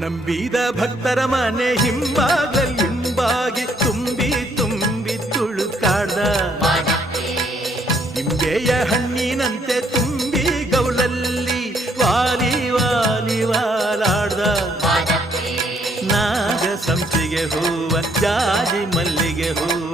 ನಂಬಿದ ಭಕ್ತರ ಮನೆ ಹಿಂಬಾಗಿ ತುಂಬಿ ತುಂಬಿ ತುಳುಕಾಡ್ದ. ನಿಂಬೆಯ ಹಣ್ಣಿನಂತೆ ತುಂಬಿ ಗೌಲಲ್ಲಿ ವಾಲಿ ವಾಲಿ ವಾಲಾಡ್ದ. ನಾಗ ಸಂಪಿಗೆ ಹೂವ ಜಾಜಿ ಮಲ್ಲಿಗೆ ಹೂವ